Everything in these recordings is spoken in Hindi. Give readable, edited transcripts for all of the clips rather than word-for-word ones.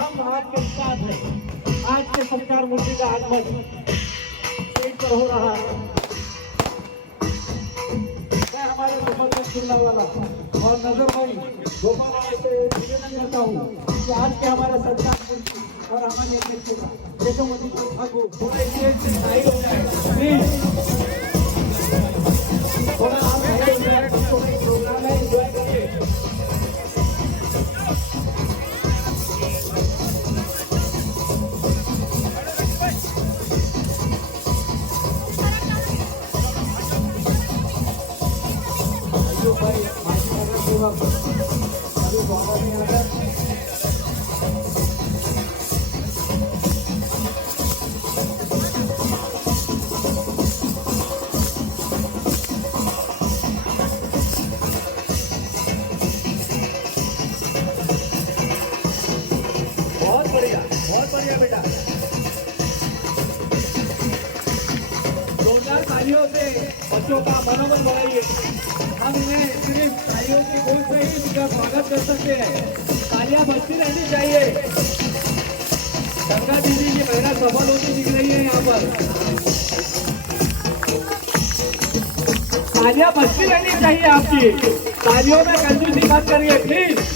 हम आपके साथ हैं। आज के सरकार मूर्ति का आगमन स्टेज पर हो रहा है। मैं हमारे समर्थन सुनने वाला और नजर भाई गोपाल से निवेदन करता हूँ कि आज के हमारे सरकार मूर्ति और हमारे अध्यक्ष यशोमती ठाकुर थोड़े स्टेज से साइड हो जाए प्लीज। थोड़ा आप साइड हो जाए, प्रोग्राम है, एंजॉय करिए। बहुत बढ़िया बेटा, जोरदार तालियों से बच्चों का मनोबल बढ़ाइए। हम इन्हें सिर्फ तालियों के बोल से ही इनका स्वागत कर सकते हैं। तालियां बजती रहनी चाहिए। गंगा दीदी की मेहनत सफल होती दिख रही है। यहाँ पर तालियां बजती रहनी चाहिए आपकी। तालियों में कंजूसी मत करिए प्लीज।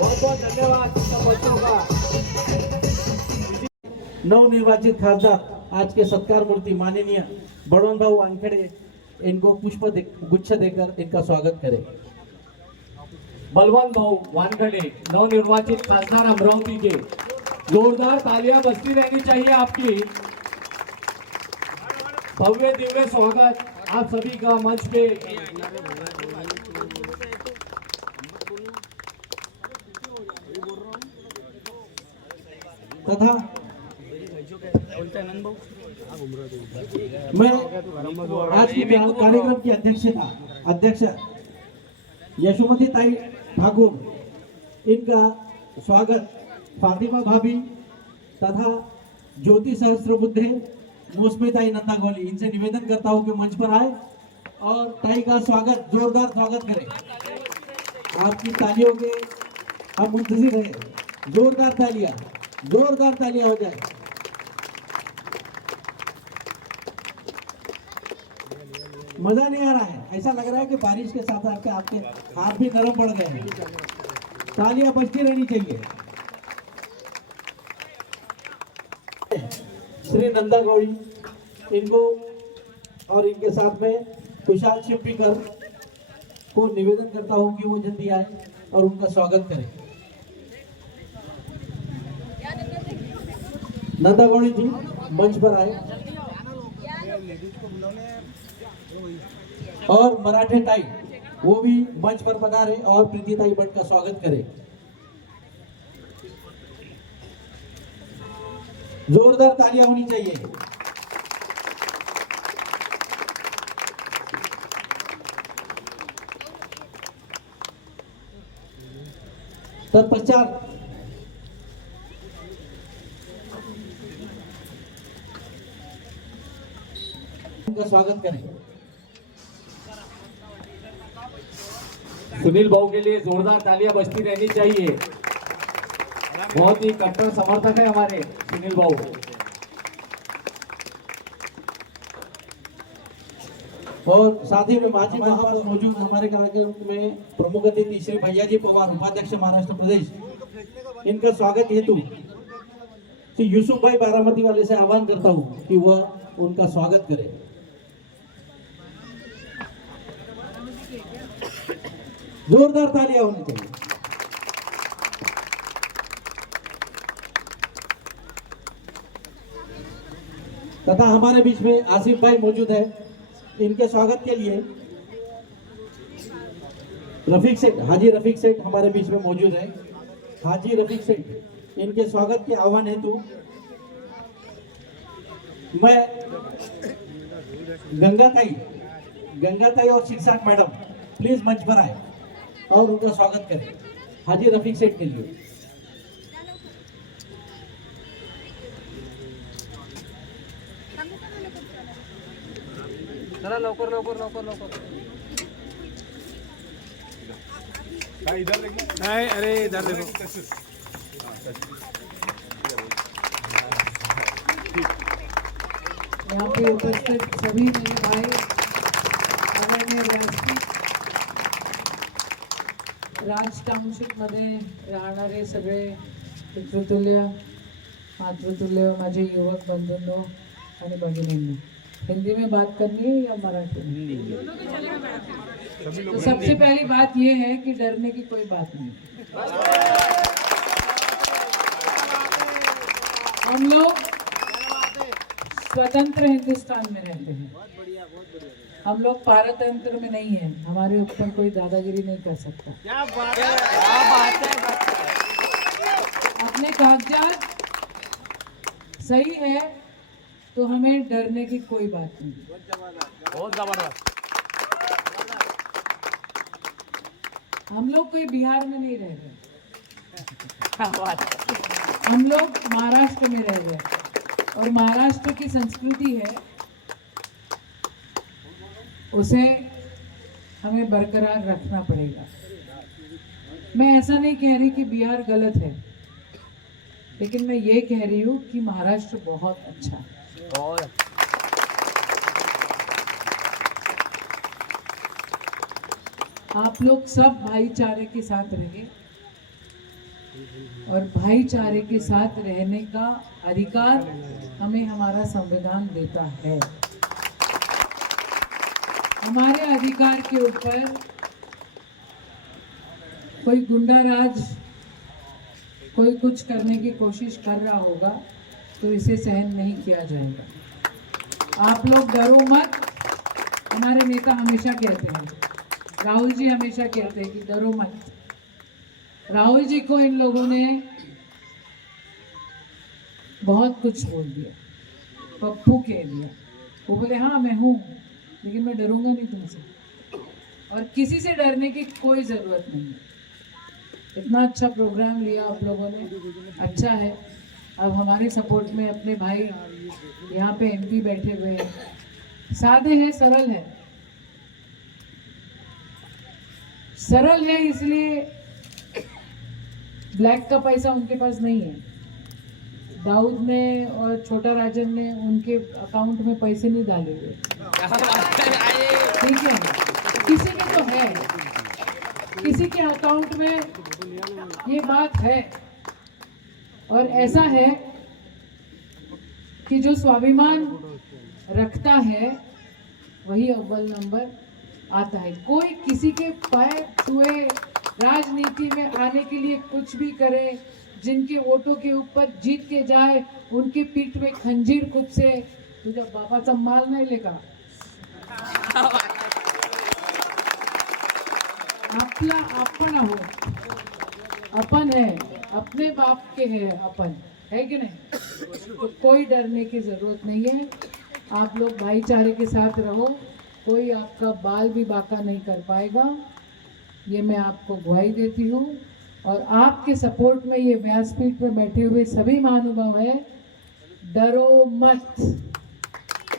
बहुत धन्यवाद सब बच्चों का। नवनिर्वाचित खासदार आज के सत्कार मूर्ति माननीय बड़वन भाऊ वानखेड़े इनको पुष्प गुच्छ देकर इनका स्वागत करें। बलवान भाऊ वानखड़े नवनिर्वाचित खासदार अमरावती के, जोरदार तालियां बजती रहनी चाहिए आपकी। भव्य दिव्य स्वागत आप सभी का मंच पे। तथा मैं आज के कार्यक्रम की अध्यक्ष यशोमती ताई ठाकुर इनका स्वागत फातिमा भाभी तथा ज्योति सहस्त्रबुद्धे मौसमीताई नंदागोली इनसे निवेदन करता हूं कि मंच पर आए और ताई का स्वागत, जोरदार स्वागत करें। आपकी तालियों के हम मुंतजिर हैं। जोरदार तालियां हो जाए। मजा नहीं आ रहा है, ऐसा लग रहा है कि बारिश के साथ आपके हाथ भी नरम पड़ गए हैं। तालियां बजती रहनी चाहिए। श्री नंदा गौड़ी इनको और इनके साथ में कुशाल शिवपीकर को निवेदन करता हूं कि वो जल्दी आए और उनका स्वागत करें। नंदा गौड़ी जी मंच पर आए और मराठे ताई वो भी मंच पर पधारे और प्रीति ताई भट्ट का स्वागत करें। जोरदार तालियां होनी चाहिए। तत्पश्चात उनका स्वागत करें। सुनील भाऊ के लिए जोरदार तालियां बजती रहनी चाहिए। बहुत ही कट्टर समर्थक है हमारे सुनील भाऊ। और साथ ही में माजी महापौर मौजूद हमारे कार्यक्रम में प्रमुख अतिथि श्री भैयाजी पवार उपाध्यक्ष महाराष्ट्र प्रदेश इनका स्वागत हेतु श्री यूसुफ भाई बारामती वाले से आह्वान करता हूं कि वह उनका स्वागत करें। जोरदार तालियां होनी चाहिए। तथा हमारे बीच में आसिफ भाई मौजूद है। इनके स्वागत के लिए रफीक सेठ, हाजी रफीक सेठ हमारे बीच में मौजूद है। हाजी रफीक सेठ इनके स्वागत के आह्वान हेतु मैं गंगा ताई और शिक्षक मैडम प्लीज मंच पर आए और उनका स्वागत करें। हाजी रफीक सेठ के लिए चला लवकर इधर नहीं, अरे इधर देखो। यहाँ पे उपस्थित सभी मेरे भाई आदरणीय राज टाउनशिप मध्ये राहणारे सगळे पितृतुल्य मातृतुल्य माझे युवक बंधूंनो आणि भगिनींनो, हिंदी में बात करनी है या मराठी में? तो सबसे पहली बात ये है कि डरने की कोई बात नहीं। हम लोग स्वतंत्र हिंदुस्तान में रहते हैं। हम लोग पारतंत्र में नहीं है। हमारे ऊपर कोई दादागिरी नहीं कर सकता। क्या बात है। अपने कागजात सही है तो हमें डरने की कोई बात नहीं। बहुत जबरदस्त। हम लोग कोई बिहार में नहीं रह रहे, हम लोग महाराष्ट्र में रह रहे हैं और महाराष्ट्र की संस्कृति है, उसे हमें बरकरार रखना पड़ेगा। मैं ऐसा नहीं कह रही कि बिहार गलत है, लेकिन मैं ये कह रही हूँ कि महाराष्ट्र बहुत अच्छा है। आप लोग सब भाईचारे के साथ रहिए। और भाईचारे के साथ रहने का अधिकार हमें हमारा संविधान देता है। हमारे अधिकार के ऊपर कोई गुंडा राज, कोई कुछ करने की कोशिश कर रहा होगा तो इसे सहन नहीं किया जाएगा। आप लोग डरो मत। हमारे नेता हमेशा कहते हैं, राहुल जी हमेशा कहते हैं कि डरो मत। राहुल जी को इन लोगों ने बहुत कुछ बोल दिया, पप्पू कह दिया। वो बोले हाँ मैं हूँ, लेकिन मैं डरूंगा नहीं तुमसे, और किसी से डरने की कोई ज़रूरत नहीं है। इतना अच्छा प्रोग्राम लिया आप लोगों ने, अच्छा है। अब हमारे सपोर्ट में अपने भाई यहाँ पे एमपी बैठे हुए हैं, सादे हैं, सरल है। सरल है इसलिए ब्लैक का पैसा उनके पास नहीं है। दाऊद ने और छोटा राजन ने उनके अकाउंट में पैसे नहीं डाले हुए, ठीक है। किसी के तो है, किसी के अकाउंट में ये बात है। और ऐसा है कि जो स्वाभिमान रखता है वही अव्वल नंबर आता है। कोई किसी के पैर छुए, राजनीति में आने के लिए कुछ भी करे, जिनके वोटों के ऊपर जीत के जाए, उनके पीठ में खंजीर खूब से तुझा बापाचा माल नाही लेका, आपला आपण आहोत, अपन है, अपने बाप के है अपन, है कि नहीं? तो कोई डरने की जरूरत नहीं है। आप लोग भाईचारे के साथ रहो, कोई आपका बाल भी बाका नहीं कर पाएगा, ये मैं आपको गुहाई देती हूँ। और आपके सपोर्ट में ये व्यासपीठ पर बैठे हुए सभी महानुभाव हैं, डरो मत।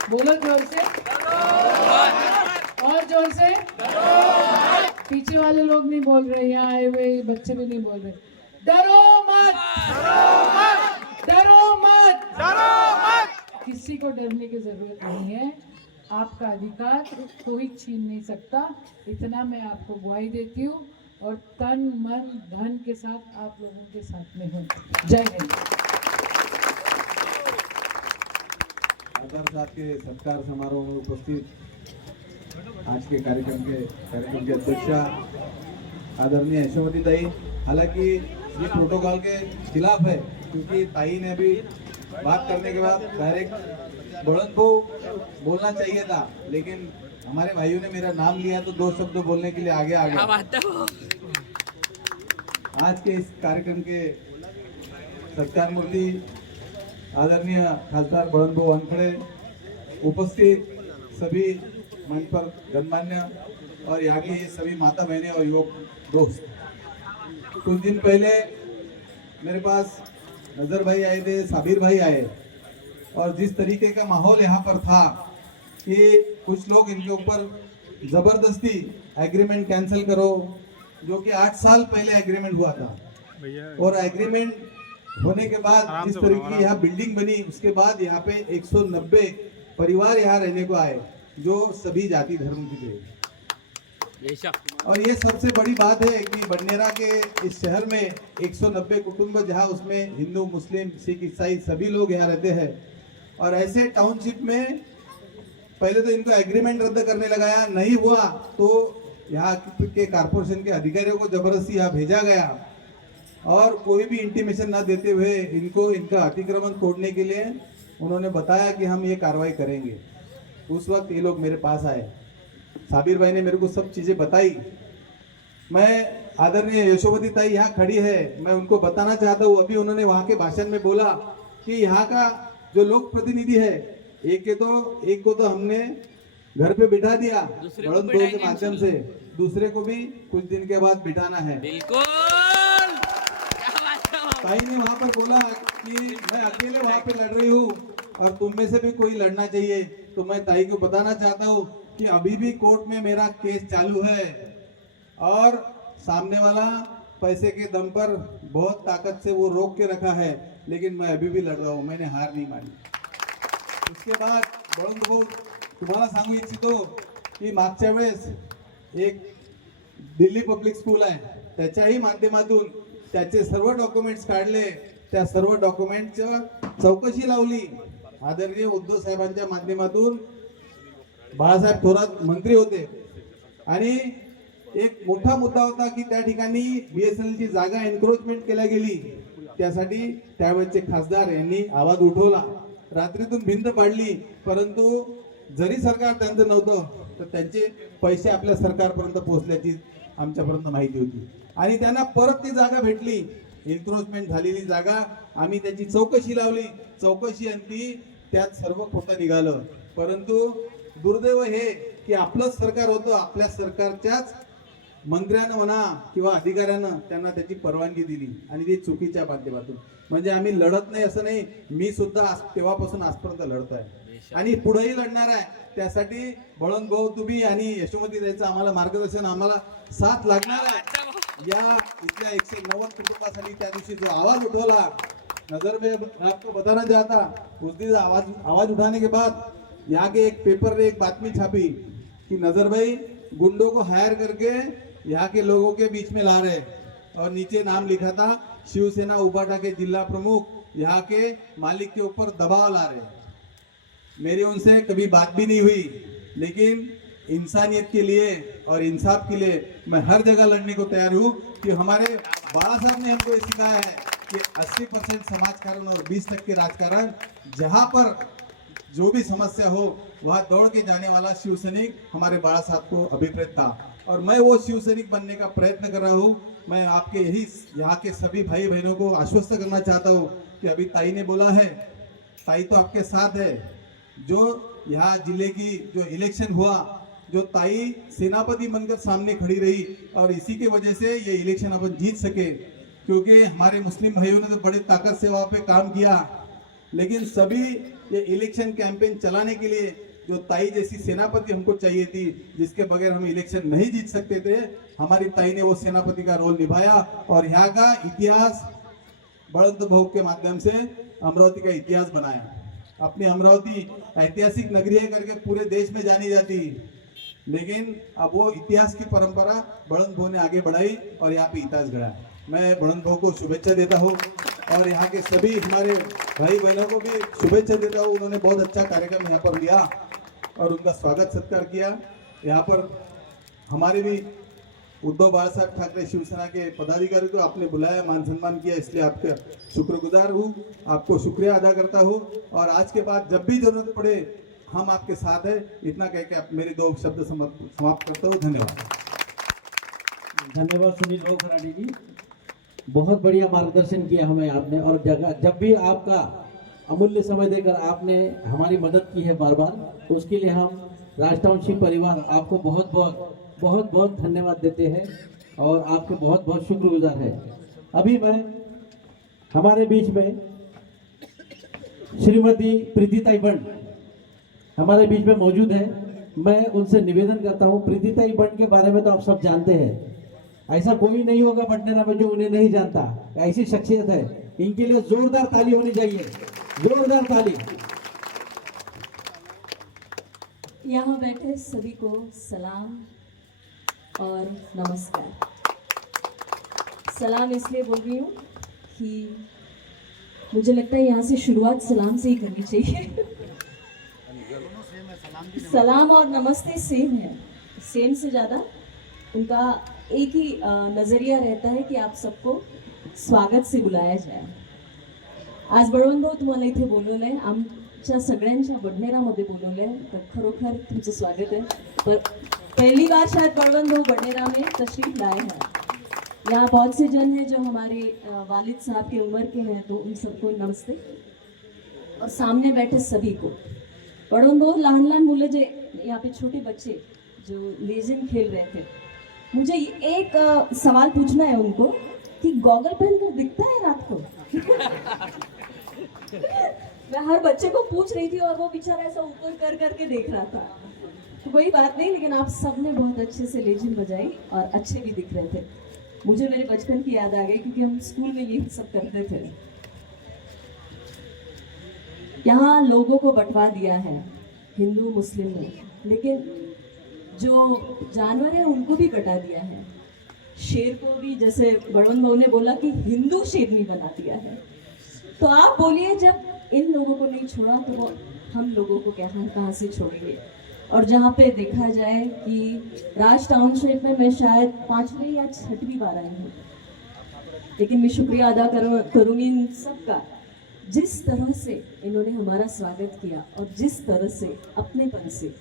बोलो जोर से, और जोर से। पीछे वाले लोग नहीं बोल रहे, यहाँ आए हुए बच्चे भी नहीं बोल रहे। डरो मत, डरो मत, डरो मत। किसी को डरने की जरूरत नहीं है, आपका अधिकार कोई छीन नहीं सकता। इतना मैं आपको गुहाई देती हूँ और तन मन धन के साथ आप लोगों के साथ में हूँ। जय हिंद। आदर साथ के सत्कार समारोह में उपस्थित आज के कार्यक्रम के अध्यक्षा आदरणीय यशोमती ताई, हालांकि ये प्रोटोकॉल के खिलाफ है, क्योंकि ताई ने अभी बात करने के बाद डायरेक्ट बुलंद को बोलना चाहिए था, लेकिन हमारे भाइयों ने मेरा नाम लिया तो दो शब्द बोलने के लिए आगे आ गए। आज के इस कार्यक्रम के सत्कार मूर्ति आदरणीय खासदार बुलंद वानखड़े, उपस्थित सभी मंच पर गणमान्य और यहाँ की सभी माता बहनें और युवक दोस्त, कुछ दिन पहले मेरे पास नजर भाई आए थे, साबिर भाई आए, और जिस तरीके का माहौल यहाँ पर था कि कुछ लोग इनके ऊपर जबरदस्ती एग्रीमेंट कैंसिल करो, जो कि 8 साल पहले एग्रीमेंट हुआ था, और एग्रीमेंट होने के बाद जिस तरीके की यहाँ बिल्डिंग बनी, उसके बाद यहाँ पे 190 परिवार यहाँ रहने को आए, जो सभी जाति धर्म के थे। और ये सबसे बड़ी बात है कि बडनेरा के इस शहर में 190 कुटुंब, जहाँ उसमें हिंदू, मुस्लिम, सिख, ईसाई सभी लोग यहाँ रहते हैं। और ऐसे टाउनशिप में पहले तो इनको एग्रीमेंट रद्द करने लगाया, नहीं हुआ तो यहाँ के कारपोरेशन के अधिकारियों को जबरदस्ती यहाँ भेजा गया, और कोई भी इंटीमेशन ना देते हुए इनको इनका अतिक्रमण तोड़ने के लिए उन्होंने बताया कि हम ये कार्रवाई करेंगे। उस वक्त ये लोग मेरे पास आए, साबिर भाई ने मेरे को सब चीजें बताई। मैं आदरणीय यशोमती ताई यहाँ खड़ी है, मैं उनको बताना चाहता हूँ, अभी उन्होंने वहाँ के भाषण में बोला कि यहाँ का जो लोक प्रतिनिधि है, एक को तो हमने घर पे बिठा दिया बुलंद के माध्यम से, दूसरे को भी कुछ दिन के बाद बिठाना है। बिल्कुल ताई ने वहाँ पर बोला कि मैं अकेले वहाँ पे लड़ रही हूँ और तुम में से भी कोई लड़ना चाहिए। तो मैं ताई को बताना चाहता हूँ कि अभी भी कोर्ट में मेरा केस चालू है, और सामने वाला पैसे के दम पर बहुत ताकत से वो रोक के रखा है, लेकिन मैं अभी भी लड़ रहा हूँ, मैंने हार नहीं मानी। उसके बाद बुलंद भाऊ, तुम्हाला सांगू इच्छितो की मागच्या वेळेस एक दिल्ली पब्लिक स्कूल आहे, त्याच्याही माध्यमातून त्याचे सर्व डॉक्युमेंट्स काढले, त्या सर्व डॉक्युमेंटच्या चौकशी लावली. आदरणीय उद्धव साहेबांच्या माध्यमातून बाळासाहेब थोरात मंत्री होते आणि एक मोठा मुद्दा होता की त्या ठिकाणी BSNL ची जागा एन्क्रोचमेंट केल्या गेली. त्यासाठी त्यावेळेचे खासदार यांनी आवाज उठवला, रात्रीतून भिंत पाडली, परंतु जरी सरकार त्यांचं नव्हतं तर त्यांचे पैसे आपल्या सरकारपर्यंत पोहोचल्याची आमच्यापर्यंत माहिती होती आणि त्यांना परत ती जागा भेटली. एन्क्रोचमेंट झालेली जागा आम्ही त्याची चौकशी लावली, चौकशी अंती त्यात सर्व खोटं निघालं. परंतु दुर्दैव हे की आपलंच सरकार होतं, आपल्या सरकारच्याच मंत्र्यानं म्हणा किंवा अधिकाऱ्यानं त्यांना त्याची परवानगी दिली आणि ती चुकीच्या माध्यमातून. म्हणजे आम्ही लढत नाही असं नाही, मी सुद्धा तेव्हापासून आजपर्यंत लढत आहे आणि पुढेही लढणार आहे. त्यासाठी बळवंत भाऊ तुम्ही आणि यशोमती द्यायचं आम्हाला मार्गदर्शन, आम्हाला साथ लागणार आहे. या इथल्या 190 कुटुंबासाठी त्या दिवशी जो आवाज उठवला, नजर में आपको बताना चाहता, उस दिन आवाज उठाने के बाद यहाँ के एक पेपर ने एक बातमी छापी कि नजर भाई गुंडों को हायर करके यहाँ के लोगों के बीच में ला रहे, और नीचे नाम लिखा था शिवसेना उबाटा के जिला प्रमुख यहाँ के मालिक के ऊपर दबाव ला रहे. मेरी उनसे कभी बात भी नहीं हुई, लेकिन इंसानियत के लिए और इंसाफ के लिए मैं हर जगह लड़ने को तैयार हूँ. कि हमारे बाला साहब ने हमको ये सिखाया है कि 80% समाजकारण और 20% राजकारण. जहाँ पर जो भी समस्या हो वहाँ दौड़ के जाने वाला शिवसैनिक हमारे बाला साहब को अभिप्रेत था और मैं वो शिवसैनिक बनने का प्रयत्न कर रहा हूँ. मैं आपके यही यहाँ के सभी भाई बहनों को आश्वस्त करना चाहता हूँ कि अभी ताई ने बोला है, ताई तो आपके साथ है. जो यहाँ जिले की जो इलेक्शन हुआ, जो ताई सेनापति बनकर सामने खड़ी रही और इसी की वजह से ये इलेक्शन अपन जीत सके, क्योंकि हमारे मुस्लिम भाइयों ने तो बड़ी ताकत से वहाँ पे काम किया. लेकिन सभी ये इलेक्शन कैंपेन चलाने के लिए जो ताई जैसी सेनापति हमको चाहिए थी, जिसके बगैर हम इलेक्शन नहीं जीत सकते थे, हमारी ताई ने वो सेनापति का रोल निभाया और यहाँ का इतिहास बड़ंत भोग के माध्यम से अमरावती का इतिहास बनाया. अपनी अमरावती ऐतिहासिक नगरी है करके पूरे देश में जानी जाती, लेकिन अब वो इतिहास की परंपरा बड़ंत भोग ने आगे बढ़ाई और यहाँ पे इतिहास गढ़ा. मैं बड़ंत भोग को शुभेच्छा देता हूँ और यहाँ के सभी हमारे भाई बहनों को भी शुभेच्छा देता हूँ. उन्होंने बहुत अच्छा कार्यक्रम यहाँ पर लिया और उनका स्वागत सत्कार किया. यहाँ पर हमारे भी उद्धव बाला साहब ठाकरे शिवसेना के पदाधिकारी को आपने बुलाया, मान सम्मान किया, इसलिए आपका शुक्रगुजार हूँ, आपको शुक्रिया अदा करता हूँ. और आज के बाद जब भी जरूरत पड़े हम आपके साथ हैं. इतना कह के मेरे 2 शब्द समाप्त करता हूँ. धन्यवाद. धन्यवाद सुनील खराड़ी जी, बहुत बढ़िया मार्गदर्शन किया हमें आपने. और जब भी आपका अमूल्य समय देकर आपने हमारी मदद की है बार बार, उसके लिए हम राज टाउनशिप परिवार आपको बहुत बहुत धन्यवाद देते हैं और आपके बहुत बहुत शुक्रगुजार है. अभी मैं हमारे बीच में श्रीमती प्रीतिताई बंड हमारे बीच में मौजूद है. मैं उनसे निवेदन करता हूँ, प्रीतिताई बंड के बारे में तो आप सब जानते हैं, ऐसा कोई नहीं होगा बडनेरा में जो उन्हें नहीं जानता. ऐसी शख्सियत है, इनके लिए जोरदार ताली होनी चाहिए, जोरदार ताली. यहाँ बैठे सभी को सलाम और नमस्कार. सलाम इसलिए बोल रही हूँ कि मुझे लगता है यहाँ से शुरुआत सलाम से ही करनी चाहिए. सलाम और नमस्ते सेम है, सेम से ज़्यादा उनका एक ही नज़रिया रहता है की आप सबको स्वागत से बुलाया जाए. आज बळवंत भाऊ तुम्हाला इथे बोलवलंय, आमच्या सगळ्यांच्या बडनेरामध्ये बोलवलंय, तर खरोखर तुमचं स्वागत है. पर पहली बार शायद बळवंत भाऊ बडनेरा में तशरीफ लाए हैं. यहाँ बहुत से जन हैं जो हमारे वालिद साहब की उम्र के हैं, तो उन सबको नमस्ते. और सामने बैठे सभी को बळवंत भाऊ, लहान लहान मुलं जे यहाँ पे छोटे बच्चे जो लेजेंड खेल रहे थे, मुझे एक सवाल पूछना है उनको कि गॉगल पहनकर दिखता है रात को? मैं हर बच्चे को पूछ रही थी और वो बेचारा ऐसा ऊपर कर करके देख रहा था. तो कोई बात नहीं, लेकिन आप सबने बहुत अच्छे से लेजिम बजाई और अच्छे भी दिख रहे थे. मुझे मेरे बचपन की याद आ गई क्योंकि हम स्कूल में ये सब करते थे. यहाँ लोगों को बंटवा दिया है हिंदू मुस्लिम में, लेकिन जो जानवर है उनको भी बटा दिया है. शेर को भी, जैसे बड़वन भाऊ ने बोला कि हिंदू शेरनी बना दिया है, तो आप बोलिए जब इन लोगों को नहीं छोड़ा तो वो हम लोगों को कहाँ से छोड़ेंगे। और जहाँ पे देखा जाए कि राज टाउनशिप में मैं शायद 5वीं या 6वीं बार आई हूँ, लेकिन मैं शुक्रिया अदा करूँगी इन सबका, जिस तरह से इन्होंने हमारा स्वागत किया और जिस तरह से अपनेपन से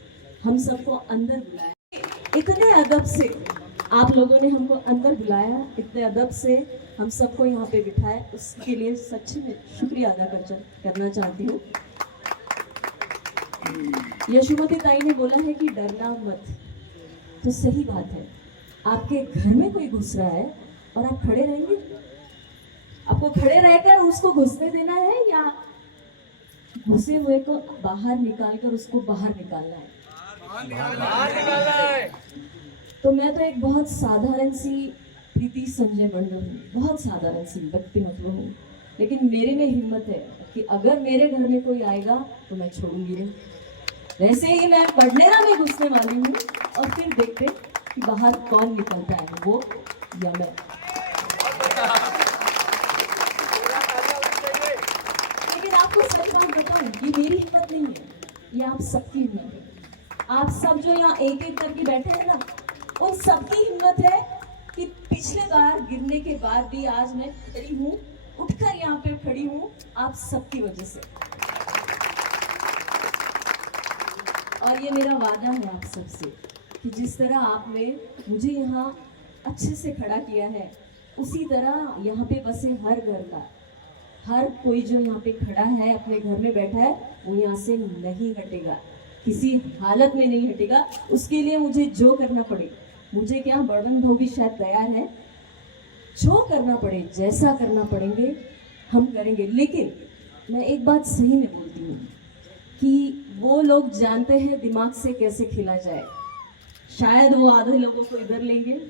हम सबको अंदर बुलाया, इतने अदब से आप लोगों ने हमको अंदर बुलाया, इतने अदब से हम सबको यहाँ पे बिठाया, उसके लिए सच में शुक्रिया अदा करना चाहती हूँ। यशोमती ताई ने बोला है कि डरना मत, तो सही बात है। आपके घर में कोई घुस रहा है और आप खड़े रहेंगे? आपको खड़े रहकर उसको घुसने देना है या घुसे हुए को बाहर निकालकर उसको बाहर निकालना है? तो मैं तो एक बहुत साधारण सी प्रीति संजय मंडल हूँ, बहुत साधारण सी व्यक्तिमत्व हूँ, लेकिन मेरे में हिम्मत है कि अगर मेरे घर में कोई आएगा तो मैं छोड़ूंगी नहीं। वैसे ही मैं बडनेरा में घुसने वाली हूँ और फिर देखते कि बाहर कौन निकलता है, वो या मैं। लेकिन आपको सच बात बताऊं, ये मेरी हिम्मत नहीं है, ये आप सबकी हिम्मत है। आप सब जो यहाँ एक एक करके बैठे हैं ना, उन सबकी हिम्मत है कि पिछले बार गिरने के बाद भी आज मैं खड़ी हूँ, उठकर यहाँ पे खड़ी हूँ, आप सबकी वजह से। और ये मेरा वादा है आप सबसे कि जिस तरह आपने मुझे यहाँ अच्छे से खड़ा किया है, उसी तरह यहाँ पे बसे हर घर का हर कोई जो यहाँ पे खड़ा है, अपने घर में बैठा है, वो यहाँ से नहीं हटेगा, किसी हालत में नहीं हटेगा। उसके लिए मुझे जो करना पड़े, मुझे क्या, बड़वन भाऊ भी शायद तैयार है, जो करना पड़े, जैसा करना पड़ेंगे हम करेंगे। लेकिन मैं एक बात सही में बोलती हूँ कि वो लोग जानते हैं दिमाग से कैसे खेला जाए। शायद वो आधे लोगों को इधर लेंगे,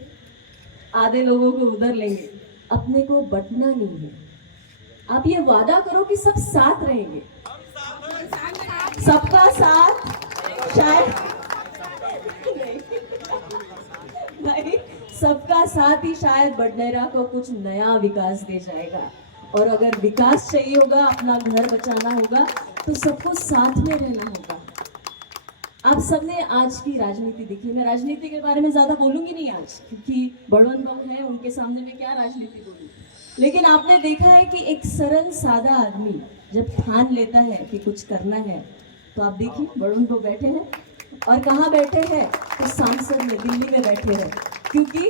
आधे लोगों को उधर लेंगे, अपने को बंटना नहीं है। आप ये वादा करो कि सब साथ रहेंगे, सबका साथ, शायद नहीं, सबका साथ ही शायद बडनेरा को कुछ नया विकास दे जाएगा। और अगर विकास चाहिए होगा, अपना घर बचाना होगा, तो सबको साथ में रहना होगा। आप सबने आज की राजनीति देखी, मैं राजनीति के बारे में ज्यादा बोलूंगी नहीं आज, क्योंकि बड़वन भाऊ हैं, उनके सामने में क्या राजनीति बोलूं। लेकिन आपने देखा है कि एक सरल सादा आदमी जब ठान लेता है कि कुछ करना है, तो आप देखिए बड़वन भाऊ बैठे हैं, और कहाँ बैठे हैं, तो सांसद में, दिल्ली में बैठे हैं, क्योंकि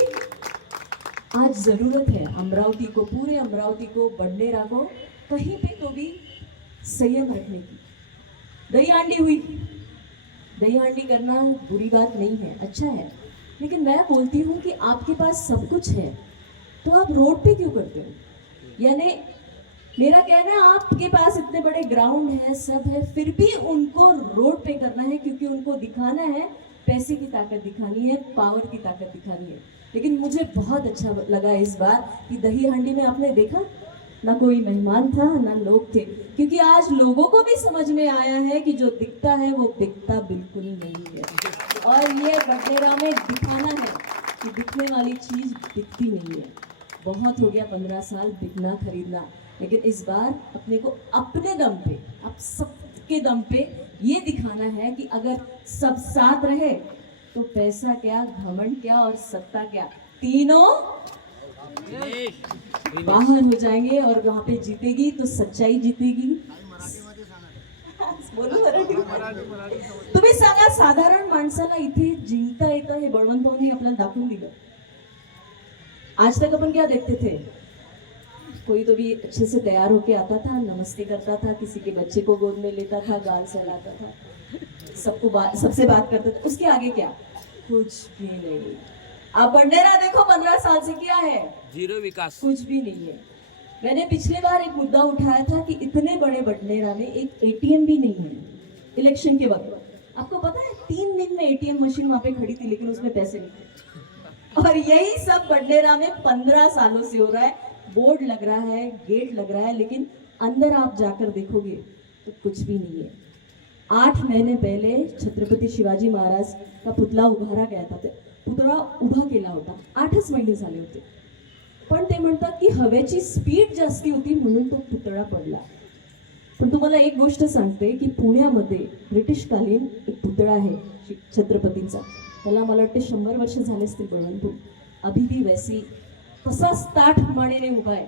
आज जरूरत है अमरावती को, पूरे अमरावती को, बडनेरा को कहीं पे तो भी संयम रखने की। दही हांडी हुई, दही हांडी करना बुरी बात नहीं है, अच्छा है, लेकिन मैं बोलती हूँ कि आपके पास सब कुछ है तो आप रोड पे क्यों करते हो? यानी मेरा कहना है, आपके पास इतने बड़े ग्राउंड है, सब है, फिर भी उनको रोड पे करना है, क्योंकि उनको दिखाना है, पैसे की ताकत दिखानी है, पावर की ताकत दिखानी है। लेकिन मुझे बहुत अच्छा लगा इस बार कि दही हांडी में आपने देखा ना कोई मेहमान था ना लोग थे, क्योंकि आज लोगों को भी समझ में आया है कि जो दिखता है वो बिकता बिल्कुल नहीं है। और ये बडनेरा में दिखाना है कि दिखने वाली चीज बिकती नहीं है। बहुत हो गया 15 साल बिकना खरीदना, लेकिन इस बार अपने को अपने दम पे, अब सबके दम पे ये दिखाना है कि अगर सब साथ रहे तो पैसा क्या, घमंड क्या और सत्ता क्या, तीनों बाहर हो जाएंगे और वहां पे जीतेगी तो सच्चाई जीतेगी। बोलू मराठी, तुम्ही सांगा, साधारण माणसाला इथे जिंकता येतं हे बळवंत भाऊंनी आपल्याला दाखवून दिलं। आज तक अपन क्या देखते थे, कोई तो भी अच्छे से तैयार होके आता था, नमस्ते करता था, किसी के बच्चे को गोद में लेता था, गाल सहलाता था, सबसे बात करता था, उसके आगे क्या, कुछ भी नहीं। आप बडनेरा देखो 15 साल से क्या है, जीरो विकास, कुछ भी नहीं है। मैंने पिछले बार एक मुद्दा उठाया था कि इतने बड़े बडनेरा में एक एटीएम भी नहीं है। इलेक्शन के वक्त आपको पता है 3 दिन में एटीएम मशीन वहां पे खड़ी थी, लेकिन उसमें पैसे नहीं थे। और यही सब बडनेरा में 15 सालों से हो रहा है। बोर्ड लग रहा है, गेट लग रहा है, लेकिन अंदर आप जाकर देखोगे तो कुछ भी नहीं है। 8 महीने पहले छत्रपति शिवाजी महाराज का पुतला उभारा गया था, पुतळा उभा केला होता. 8च महिने झाले होते, पण ते म्हणतात की हवेची स्पीड जास्ती होती म्हणून तो पुतळा पडला. पण तुम्हाला एक गोष्ट सांगते की पुण्यामध्ये ब्रिटिशकालीन एक पुतळा आहे छत्रपतींचा. त्याला मला वाटते 100 वर्ष झाले असतील बळवंतू. अभी भी वैसी तसाच ताठ मानेने उभा आहे.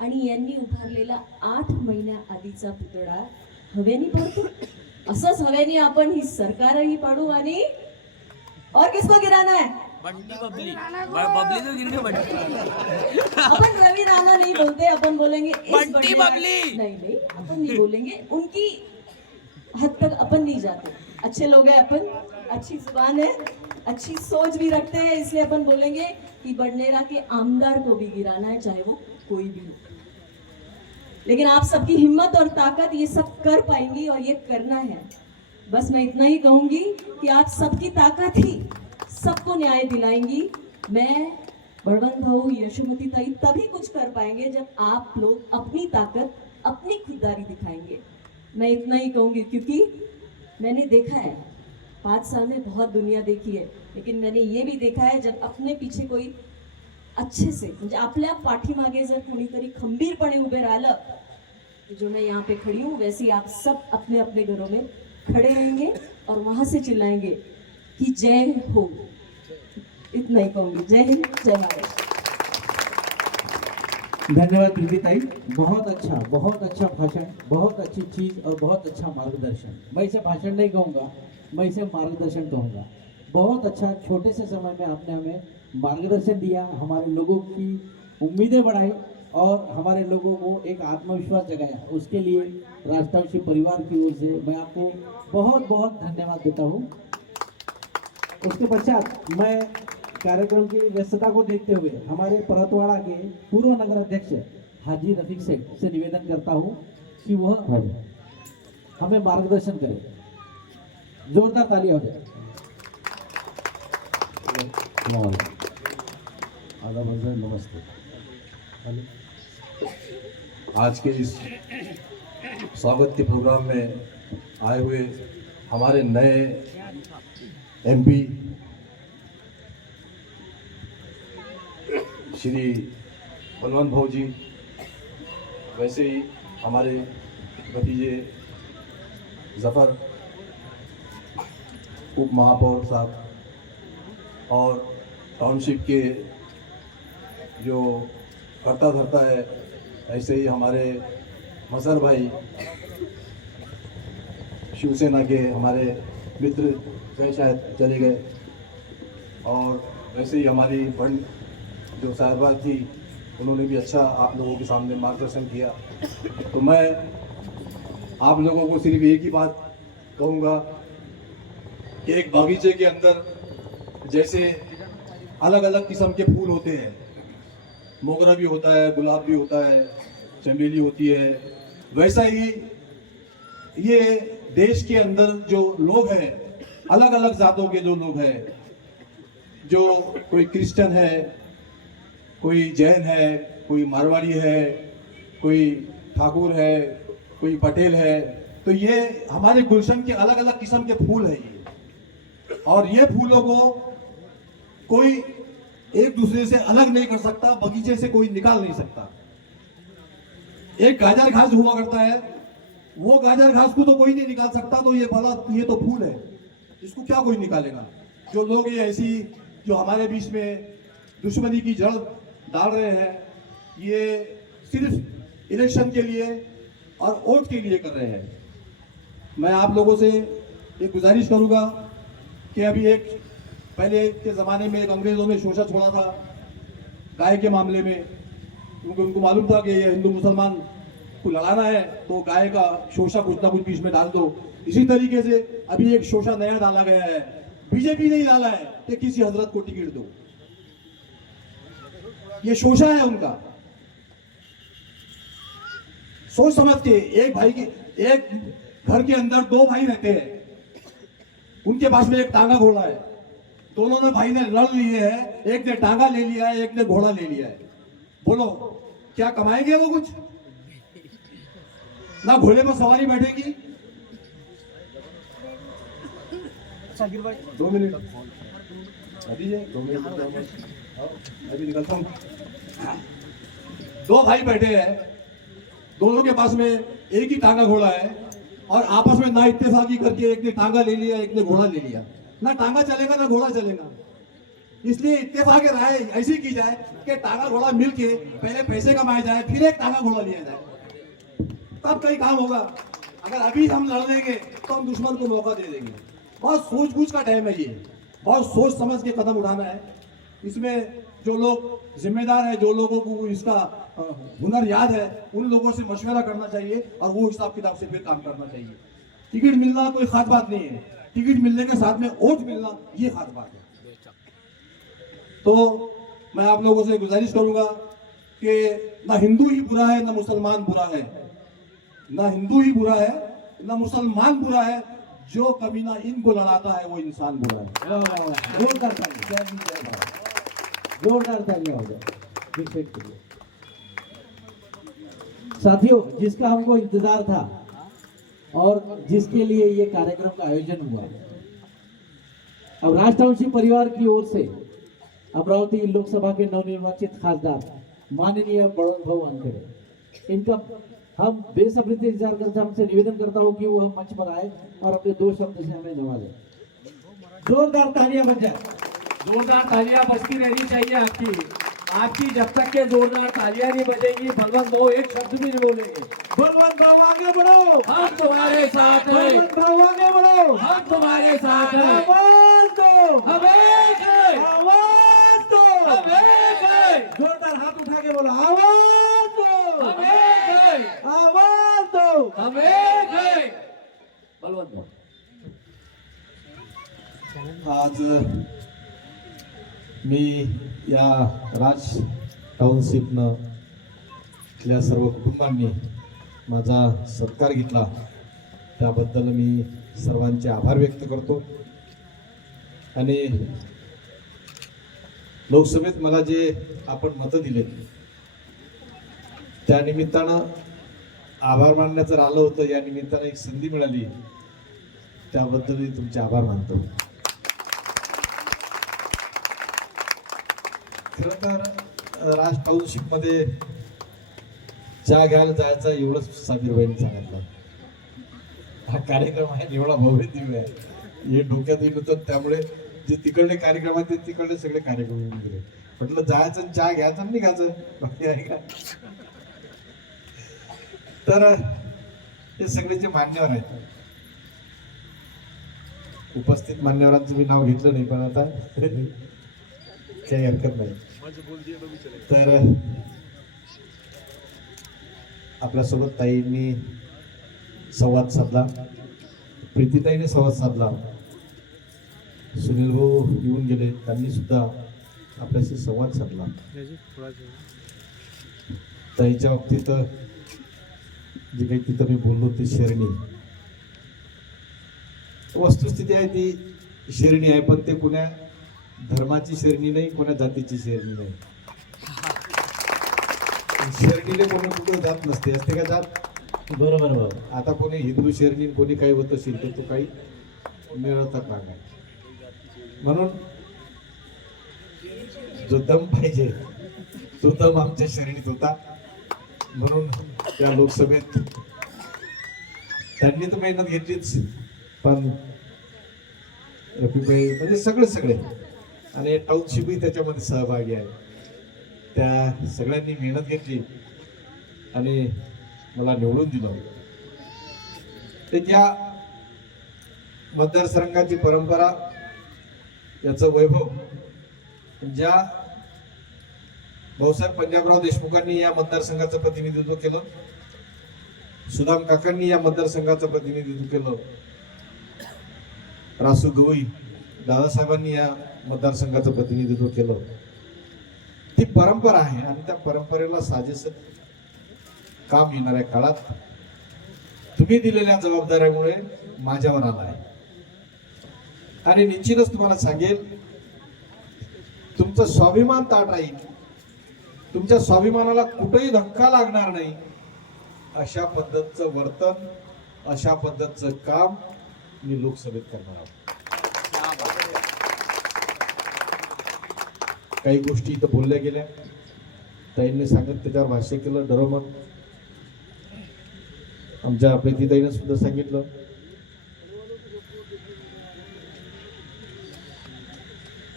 आणि यांनी उभारलेला 8 महिन्या आधीचा पुतळा हवेने पडतो. असंच हवेने आपण ही सरकारही पाडू. आणि और किसको गिराना है? बंटी बबली बबली तो गिर गई बंटी. अपन रवि राणा नहीं बोलते, अपन बोलेंगे इस बंटी बंटी- बबली. नहीं अपन नहीं बोलेंगे. उनकी हद तक अपन नहीं जाते. अच्छे लोग हैं अपन, अच्छी जुबान है, अच्छी सोच भी रखते हैं, इसलिए अपन बोलेंगे कि बडनेरा के आमदार को भी गिराना है, चाहे वो कोई भी हो. लेकिन आप सबकी हिम्मत और ताकत ये सब कर पाएंगी और ये करना है. बस मैं इतना ही कहूंगी कि आप सबकी ताकत ही सबको न्याय दिलाएंगी. मैं, बड़वंत भाऊ, यशोमती ताई तभी कुछ कर पाएंगे जब आप लोग अपनी ताकत, अपनी खुददारी दिखाएंगे. मैं इतना ही कहूंगी क्योंकि मैंने देखा है 5 साल में बहुत दुनिया देखी है, लेकिन मैंने ये भी देखा है जब अपने पीछे कोई अच्छे से म्हणजे आपल्या पाठीमागे जर कोणीतरी खंबीरपणे उभे राहिलं, जो मैं यहाँ पे खड़ी हूँ, वैसे ही आप सब अपने अपने घरों में खड़े रहेंगे और वहां से चिल्लाएंगे कि जय हो. इतना ही कहूंगी. जय हिंद, जय महाराष्ट्र. धन्यवाद दीदी ताई, बहुत अच्छा भाषण, बहुत अच्छी चीज और बहुत अच्छा मार्गदर्शन. मैं इसे भाषण नहीं कहूँगा, मैं इसे मार्गदर्शन कहूँगा. बहुत अच्छा, छोटे से समय में आपने हमें मार्गदर्शन दिया, हमारे लोगों की उम्मीदें बढ़ाई और हमारे लोगों को एक आत्मविश्वास जगाया. उसके लिए राजवंशी परिवार की ओर से मैं आपको बहुत बहुत धन्यवाद देता हूँ. उसके पश्चात मैं कार्यक्रम की व्यस्तता को देखते हुए हमारे परतवाड़ा के पूर्व नगर अध्यक्ष हाजी रफीक सेठ से निवेदन करता हूँ कि वह हमें मार्गदर्शन करें. जोरदार तालियां हो जाए. नमस्ते. आज के इस स्वागत के प्रोग्राम में आए हुए हमारे नए एमपी श्री बलवंत भाऊ जी, वैसे ही हमारे भतीजे जफर उप महापौर साहब और टाउनशिप के जो करता धरता है, ऐसे ही हमारे मसर भाई शिवसेना के हमारे मित्र गए, शायद चले गए, और वैसे ही हमारी फंड जो साहिबा थी, उन्होंने भी अच्छा आप लोगों के सामने मार्गदर्शन किया. तो मैं आप लोगों को सिर्फ एक ही बात कहूँगा कि एक बागीचे के अंदर जैसे अलग अलग किस्म के फूल होते हैं, मोगरा भी होता है, गुलाब भी होता है, चमेली होती है, वैसा ही ये देश के अंदर जो लोग हैं, अलग अलग जातों के जो लोग हैं, जो कोई क्रिश्चियन है, कोई जैन है, कोई मारवाड़ी है, कोई ठाकुर है, कोई पटेल है, तो ये हमारे गुलशन के अलग अलग किस्म के फूल हैं ये. और ये फूलों को कोई एक दूसरे से अलग नहीं कर सकता, बगीचे से कोई निकाल नहीं सकता. एक गाजर घास हुआ करता है, वो गाजर घास को तो कोई नहीं निकाल सकता, तो ये भला ये तो फूल है, इसको क्या कोई निकालेगा. जो लोग ये ऐसी जो हमारे बीच में दुश्मनी की जड़ डाल रहे हैं, ये सिर्फ इलेक्शन के लिए और वोट के लिए कर रहे हैं. मैं आप लोगों से एक गुजारिश करूंगा कि अभी एक पहले के ज़माने में एक अंग्रेज़ों ने शोषा छोड़ा था गाय के मामले में, क्योंकि उनको मालूम था कि ये हिंदू मुसलमान को लड़ाना है, तो गाय का शोषा कुछ ना कुछ बीच में डाल दो. इसी तरीके से अभी एक शोषा नया डाला गया है, बीजेपी नहीं डाला है कि किसी हजरत को टिकट दो. ये शोषा है उनका. सोच समझ के एक भाई की, एक घर के अंदर 2 भाई रहते हैं, उनके पास में एक टांगा घोड़ा है, दोनों ने भाई ने लड़ लिए हैं, एक ने टांगा ले लिया है, एक ने घोड़ा ले लिया है. बोलो क्या कमाएंगे वो कुछ? ना घोड़े पर सवारी बैठेगी. 2 मिनट. अभी है, 2 मिनट रुको बस। आओ, अभी निकलता हूँ। 2 भाई बैठे हैं, दोनों के पास में एक ही टांगा घोड़ा है और आपस में ना इत्तेफाकी करके एक ने टांगा ले लिया, एक ने घोड़ा ले लिया। ना टांगा चलेगा ना घोड़ा चलेगा, इसलिए इत्तेफाक राय ऐसी की जाए कि टांगा घोड़ा मिलके पहले पैसे कमाए जाए, फिर एक टांगा घोड़ा लिया जाए, तब कहीं काम होगा। अगर अभी हम लड़ लेंगे तो हम दुश्मन को मौका दे देंगे। बहुत सूझबूझ का टाइम है ये, बहुत सोच समझ के कदम उठाना है। इसमें जो लोग जिम्मेदार है, जो लोगों को इसका हुनर याद है, उन लोगों से मशवरा करना चाहिए और वो हिसाब किताब से फिर काम करना चाहिए। टिकट मिलना कोई खास बात नहीं है, टिकट मिलने के साथ में वोट मिलना ये खास बात है। तो मैं आप लोगों से गुजारिश करूंगा कि ना हिंदू ही बुरा है ना मुसलमान बुरा है, ना हिंदू ही बुरा है ना मुसलमान बुरा है, जो कमीना इनको लड़ाता है वो इंसान बुरा है। जोरदार तालियां, जोरदार तालियां हो जाए विषय के लिए। साथियों, जिसका हमको इंतजार था और जिसके लिए ये कार्यक्रम का आयोजन हुआ, अब राज टाउनशिप परिवार की ओर से अमरावती लोकसभा के नवनिर्वाचित खासदार माननीय बड़वन भाऊ वानखेड़े, इनका हम बेसब्री से इंतजार करते, हमसे निवेदन करता हूँ कि वो मंच पर आए और अपने 2 शब्द से हमें नवाजे। जोरदार तालियां बन जाए। जोरदार तालियां बजती रहनी चाहिए आपकी जब तक के जोरदार तालियां नहीं बजेंगी, बलवंत भाऊ एक शब्द भी नहीं बोलेंगे। बलवंत भाऊ आगे बढ़ो, हम तुम्हारे साथ हैं, बलवंत भाऊ आगे बढ़ो, हम तुम्हारे साथ हैं। आवाज दो, हम एक हैं, आवाज दो, हम एक हैं, जोरदार हाथ उठा के बोलो, आवाज दो, हम एक हैं, आवाज दो, हम एक हैं। बलवंत भाऊ, आज मी या राज टाउनशिपनं इथल्या सर्व कुटुंबांनी माझा सत्कार घेतला, त्याबद्दल मी सर्वांचे आभार व्यक्त करतो। आणि लोकसभेत मला जे आपण मतं दिलेत त्या निमित्तानं आभार मानण्याचं राहिलं होतं, या निमित्तानं एक संधी मिळाली, त्याबद्दल मी तुमचे आभार मानतो। खरं तर राज टाउनशिपमध्ये चहा घ्यायला जायचा एवढंच साबीरबाईंनी सांगितलं। हा कार्यक्रम आहे एवढा भव्य दिव्य आहे, हे डोक्यात येत होतं, त्यामुळे जे तिकडले कार्यक्रम आहेत ते तिकडले सगळे कार्यक्रम येऊन गेले। म्हटलं जायचं चहा घ्यायचं आणि निघायचं, बाकी आहे का? तर हे सगळे जे मान्यवर आहेत, उपस्थित मान्यवरांचं मी नाव घेतलं नाही, पण आता काही हरकत नाही। तर आपल्यासोबत ताईंनी संवाद साधला, प्रीतीताईने संवाद साधला, सुनील भाऊ येऊन गेले, त्यांनी सुद्धा आपल्याशी संवाद साधला। ताईच्या बाबतीत जे काही तिथं मी बोललो ते शेरणी वस्तुस्थिती आहे, ती शेरणी आहे, पण ते कोण्या धर्माची शेरणी नाही, कोण्या जातीची शेरणी नाही। शेरणीले कोणी कुठं जात नसते, असते का जात? बरोबर भाऊ, आता कोणी हिंदू शेरणी कोणी काही होत असेल तर तो काही मिळवतात नाही, म्हणून जो दम पाहिजे तो दम आमच्या शेरणीत होता। म्हणून त्या लोकसभेत त्यांनी तर मेहनत घेतलीच, पण रफीबाई म्हणजे सगळे आणि टाउनशिपही त्याच्यामध्ये सहभागी आहे, त्या सगळ्यांनी मेहनत घेतली आणि मला निवडून दिलं। ते त्या मतदारसंघाची परंपरा, याचं वैभव, ज्या भाऊसाहेब पंजाबराव देशमुखांनी या मतदारसंघाचं प्रतिनिधित्व केलं, सुदाम काकांनी या मतदारसंघाचं प्रतिनिधित्व केलं, रासू गवई दादासाहेबांनी या मतदारसंघाचं प्रतिनिधित्व केलं, ती परंपरा आहे आणि त्या परंपरेला साजेस काम येणाऱ्या काळात तुम्ही दिलेल्या जबाबदाऱ्यामुळे माझ्यावर आला आहे। आणि निश्चितच तुम्हाला सांगेल, तुमचा स्वाभिमान ताट राहील, तुमच्या स्वाभिमानाला कुठेही धक्का लागणार नाही, अशा पद्धतीचं वर्तन, अशा पद्धतीचं काम मी लोकसभेत करणार आहोत। काही गोष्टी इथं बोलल्या गेल्या, ताईंनी सांगत त्याच्यावर भाष्य केलं. डरोमत आमच्या प्रीतीताईनं सुद्धा सांगितलं.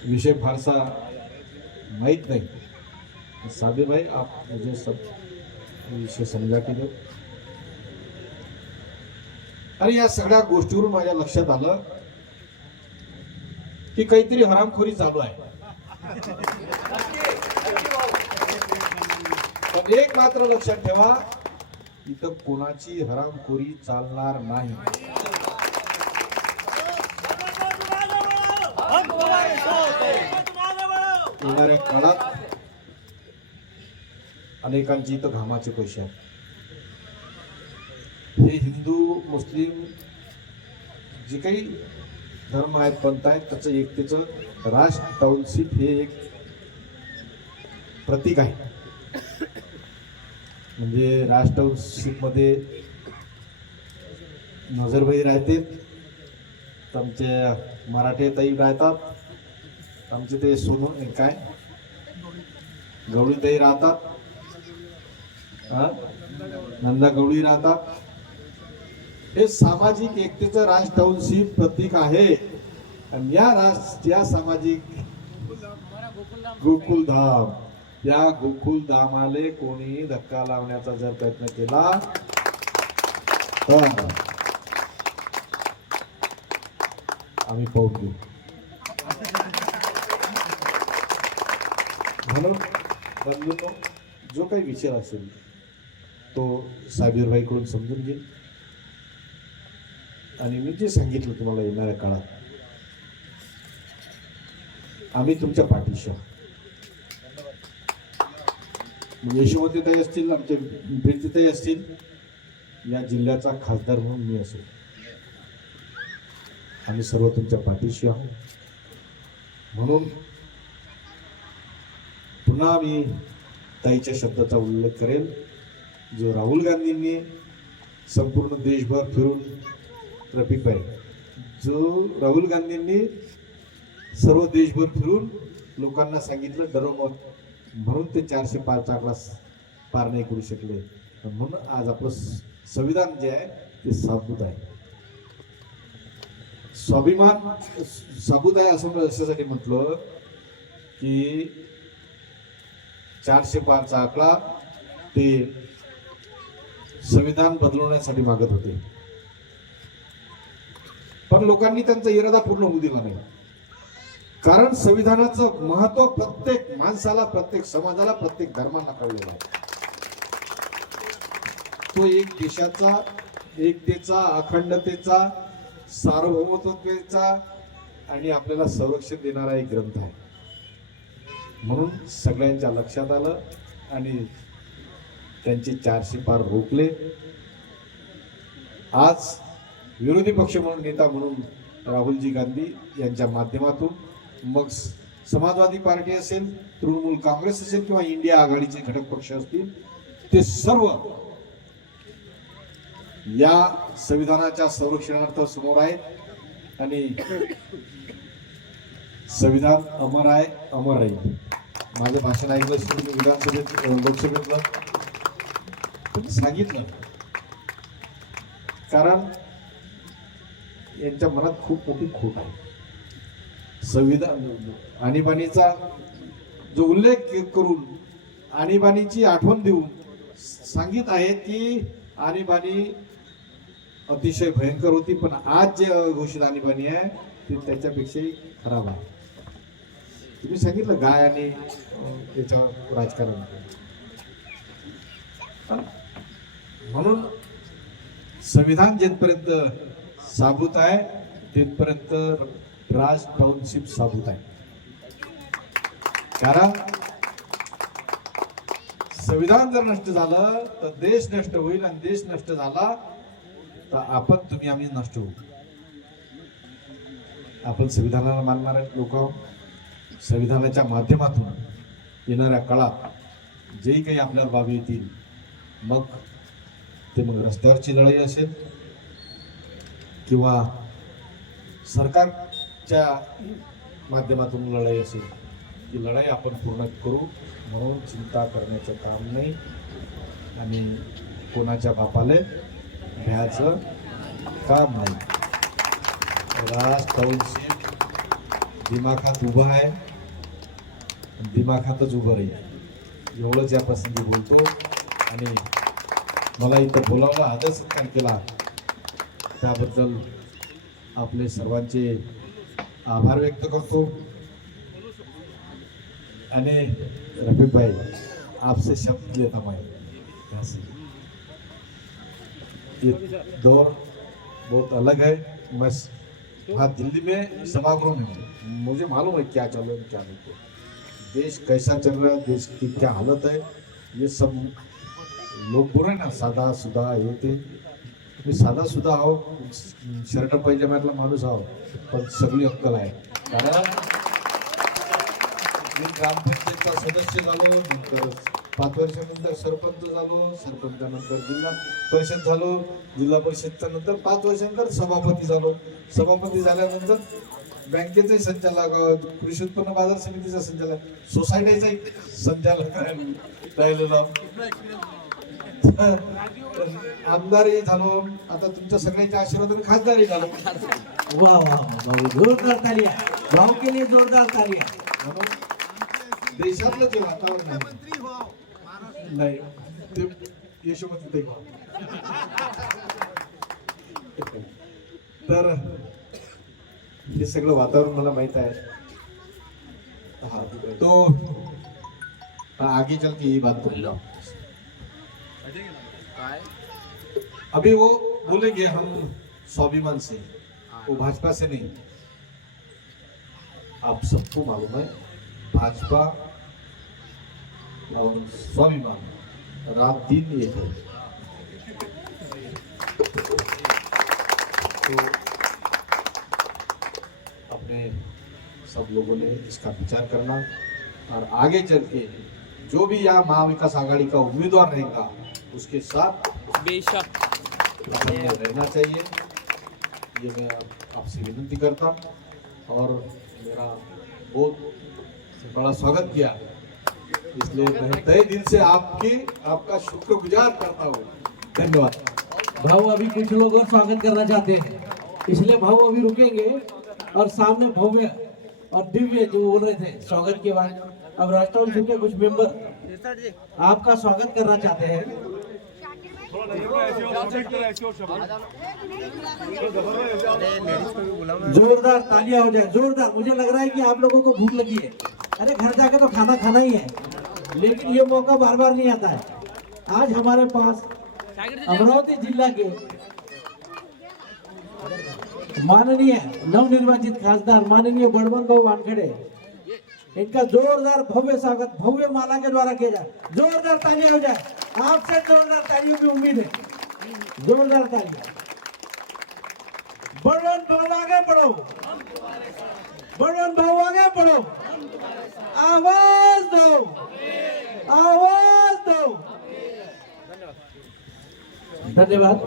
विषय फारसा माहीत नाही. साबिर भाई आप मुझे सब विषय समजा की दो. आणि या सगळ्या गोष्टीवरून माझ्या लक्षात आलं की काहीतरी हरामखोरी चालू आहे. पण एक मात्र लक्षात ठेवा, इथं कोणाची हरामखोरी चालणार नाही. येणाऱ्या काळात अनेकांची इथं घामाचे पैसे आहेत. हे हिंदू मुस्लिम जे काही धर्म आहेत, पंथ आहेत, त्याचं एकतेचं राज टाउनशिप हे एक प्रतीक आहे. म्हणजे राज टाउनशिप मध्ये नजरबाई राहते, आमच्या मराठी ताई राहतात, आमचे ते सोनू काय गवळीताई राहतात, नंदा गवळी राहतात. हे सामाजिक एकतेचं राज टाउनशिप प्रतीक आहे. आणि या सामाजिक गोकुलधाम, या गोकुलधामाले कोणी धक्का लावण्याचा जर प्रयत्न केला तर आम्ही पाहून घेऊ. म्हणून बंधूंनो, जो काही विचार असेल तो साबीरभाईकडून समजून घेईल. आणि मी जे सांगितलं तुम्हाला, येणाऱ्या काळात आम्ही तुमच्या पाठीशी आहोत. यशोमतीताई असतील, आमचे प्रीतीताई असतील, या जिल्ह्याचा खासदार म्हणून मी असेल, आम्ही सर्व तुमच्या पाठीशी आहोत. म्हणून पुन्हा मी ताईच्या शब्दाचा उल्लेख करेल, जो राहुल गांधींनी संपूर्ण देशभर फिरून, रफिक भाई, जो राहुल गांधींनी सर्व देशभर फिरून लोकांना सांगितलं डरो मत, म्हणून ते 400 पारचा आकडा पार नाही करू शकले. म्हणून आज आपलं संविधान जे आहे ते साबूत आहे. स्वाभिमान साबूत आहे असं अशासाठी म्हटलं की 400 पारचा आकडा ते संविधान बदलवण्यासाठी मागत होते, पण लोकांनी त्यांचा इरादा पूर्ण होऊ दिला नाही. कारण संविधानाचं महत्व प्रत्येक माणसाला, प्रत्येक समाजाला, प्रत्येक धर्माला कळलेलं आहे. तो एक देशाचा एकतेचा, अखंडतेचा, सार्वभौमत्वाचा आणि आपल्याला संरक्षण देणारा एक ग्रंथ आहे. म्हणून सगळ्यांच्या लक्षात आलं आणि त्यांचे 400 पार रोखले. आज विरोधी पक्ष म्हणून, नेता म्हणून राहुलजी गांधी यांच्या माध्यमातून, मग समाजवादी पार्टी असेल, तृणमूल काँग्रेस असेल किंवा इंडिया आघाडीचे घटक पक्ष असतील, ते सर्व या संविधानाच्या संरक्षणार्थ समोर आहेत. आणि संविधान अमर आहे, अमर राहील. माझं भाषण ऐकलं असेल विधानसभेत, लोकसभेतलं सांगितलं, कारण यांच्या मनात खूप मोठी खोट आहे. संविधान आणीबाणीचा जो उल्लेख करून, आणीबाणीची आठवण देऊन सांगित आहे की आणीबाणी अतिशय भयंकर होती, पण आज जे घोषित आणीबाणी आहे ती त्याच्यापेक्षाही खराब आहे. तुम्ही सांगितलं गाय आणि त्याच्यावर राजकारण. म्हणून संविधान जिथपर्यंत साबूत आहे तिथपर्यंत राज टाउनशिप साबूत आहे. कारण संविधान जर नष्ट झालं तर देश नष्ट होईल, आणि देश नष्ट झाला तर आपण, तुम्ही, आम्ही नष्ट होऊ. आपण संविधानाला मानणारे लोक, संविधानाच्या माध्यमातून येणाऱ्या काळात जेही काही आपल्याला बाबी येतील, मग ते मग रस्त्यावरची लढाई असेल किंवा सरकारच्या माध्यमातून लढाई असेल, ही लढाई आपण पूर्ण करू, म्हणून चिंता करण्याचं काम नाही आणि कोणाच्या बापाले घ्यायचं काम नाही. राज टाउनशिप दिमाखात उभा आहे, दिमाखातच उभं राहील एवढंच या प्रसंगी बोलतो. आणि मला इथं बोलावलं, आदर सत्कार केला त्याबद्दल आपले सर्वांचे आभार व्यक्त करतो. आणि रफीक भाई, आपसे शब्द लेता मैं, ये दौर बहुत अलग है. मैं हाँ दिल्ली में सभागृह में हूँ, मुझे मालूम है क्या चल रहा है क्या नहीं. तो देश कैसा चल रहा है, देश की क्या हालत है, ये सब लोग बोल रहे ना साधा सुधा हे ते. मी साधा सुद्धा आहो, शर्ट पैजाम्यातला माणूस आहो, पण सगळी अक्कल आहे. कारण मी ग्रामपंचायतचा सदस्य झालो, नंतर 5 वर्षानंतर सरपंच झालो, सरपंचानंतर जिल्हा परिषद झालो, जिल्हा परिषदच्या नंतर 5 वर्षानंतर सभापती झालो. सभापती झाल्यानंतर बँकेचे संचालक, कृषी उत्पन्न बाजार समितीचा संचालक, सोसायटीचा संचालक राहिलेलो, आमदारही झालो, आता तुमच्या सगळ्यांच्या आशीर्वादाने खासदारही झालो. वाह वाह वाह, जोरदार तालियां, गांव के लिए जोरदार तालियां. म्हणून देशातलं जे वातावरण आहे नाही ते यशोमती ते तर हे सगळं वातावरण मला माहित आहे. हाँ, तो आगे चल के ये बात बोलूंगा. अभी वो बोलेंगे हम स्वाभिमान से, वो भाजपा से नहीं. आप सबको मालूम है भाजपा और स्वाभिमान रात दिन एक है. तो अपने सब लोगों ने इसका विचार करना और आगे चल के जो भी यहाँ महाविकास आघाड़ी का उम्मीदवार रहेगा उसके साथ बेशक रहना चाहिए. ये मैं आपसे विनती करता हूँ. और मेरा बहुत बड़ा स्वागत किया, इसलिए मैं तहे दिल से आपका शुक्रगुजार करता हूँ. धन्यवाद. भाऊ अभी कुछ लोग और स्वागत करना चाहते हैं, इसलिए भाऊ अभी रुकेंगे. और सामने भव्य और दिव्य जो बोल रहे थे स्वागत के बाद, अब राष्ट्रवादी के कुछ मेंबर आपका स्वागत करना चाहते हैं. जोरदार तालियां हो जाए, जोरदार. मुझे लग रहा है कि आप लोगों को भूख लगी है. अरे घर जाके तो खाना खाना ही है, लेकिन ये मौका बार बार नहीं आता है. आज हमारे पास अमरावती जिला के माननीय नवनिर्वाचित खासदार माननीय बड़वन भाऊ वानखेड़े, इनका जोरदार भव्य स्वागत भव्य माला के द्वारा किया जाए. जोरदार तालियां हो जाए. आपसे जोरदार तालियों की उम्मीद है. जोरदार तालियां. बड़वन भाऊ आगे बढ़ो, बड़वन भाऊ आगे बढ़ो. आवाज दो, आवाज दो. धन्यवाद.